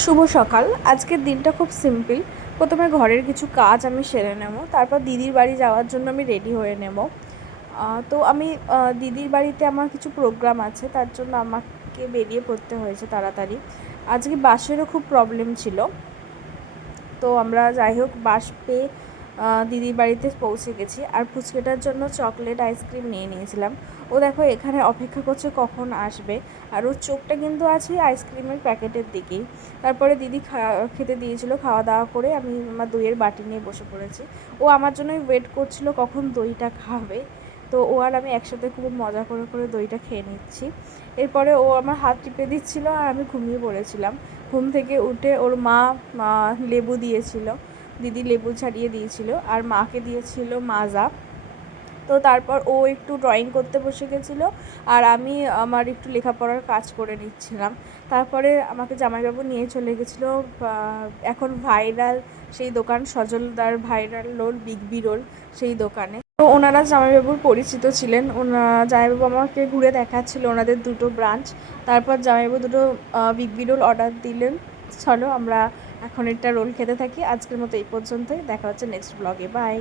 শুভ সকাল। আজকের দিনটা খুব সিম্পল। প্রথমে ঘরের কিছু কাজ আমি সেরে নেব, তারপর দিদির বাড়ি যাওয়ার জন্য আমি রেডি হয়ে নেব। তো আমি দিদির বাড়িতে আমার কিছু প্রোগ্রাম আছে, তার জন্য আমাকে বেরিয়ে পড়তে হয়েছে তাড়াতাড়ি। আজকে বাসেরও খুব প্রবলেম ছিল, তো আমরা যাই হোক বাস পেয়ে দিদির বাড়িতে পৌঁছে গেছি। আর পুচকেটার জন্য চকলেট আইসক্রিম নিয়ে নিয়েছিলাম। ও দেখো এখানে অপেক্ষা করছে কখন আসবে, আর ওর চোখটা কিন্তু আছে আইসক্রিমের প্যাকেটের দিকেই। তারপরে দিদি খেতে দিয়েছিল, খাওয়া দাওয়া করে আমি আমার দইয়ের বাটি নিয়ে বসে পড়েছি। ও আমার জন্যই ওয়েট করছিল কখন দইটা খাবে। তো ও আর আমি একসাথে খুব মজা করে করে দইটা খেয়ে নিচ্ছি। এরপরে ও আমার হাত টিপে দিচ্ছিল আর আমি ঘুমিয়ে পড়েছিলাম। ঘুম থেকে উঠে ওর মা লেবু দিয়েছিল, দিদি লেবু ছাড়িয়ে দিয়েছিল, আর মাকে দিয়েছিল মাজা। তো তারপর ও একটু ড্রয়িং করতে বসে গেছিলো, আর আমি আমার একটু লেখাপড়ার কাজ করে নিচ্ছিলাম। তারপরে আমাকে জামাইবাবু নিয়ে চলে গেছিলো এখন ভাইরাল সেই দোকান, সজলদার viral roll, big B roll, সেই দোকানে। তো ওনারা জামাইবাবুর পরিচিত ছিলেন। জামাইবাবু আমাকে ঘুরে দেখাচ্ছিল ওনাদের দুটো ব্রাঞ্চ। তারপর জামাইবাবু দুটো বিগ বি রোল অর্ডার দিলেন। চলো আমরা এখন একটা রোল খেতে থাকি। আজকের মতো এই পর্যন্তই, দেখা হচ্ছে নেক্সট ব্লগে। বাই।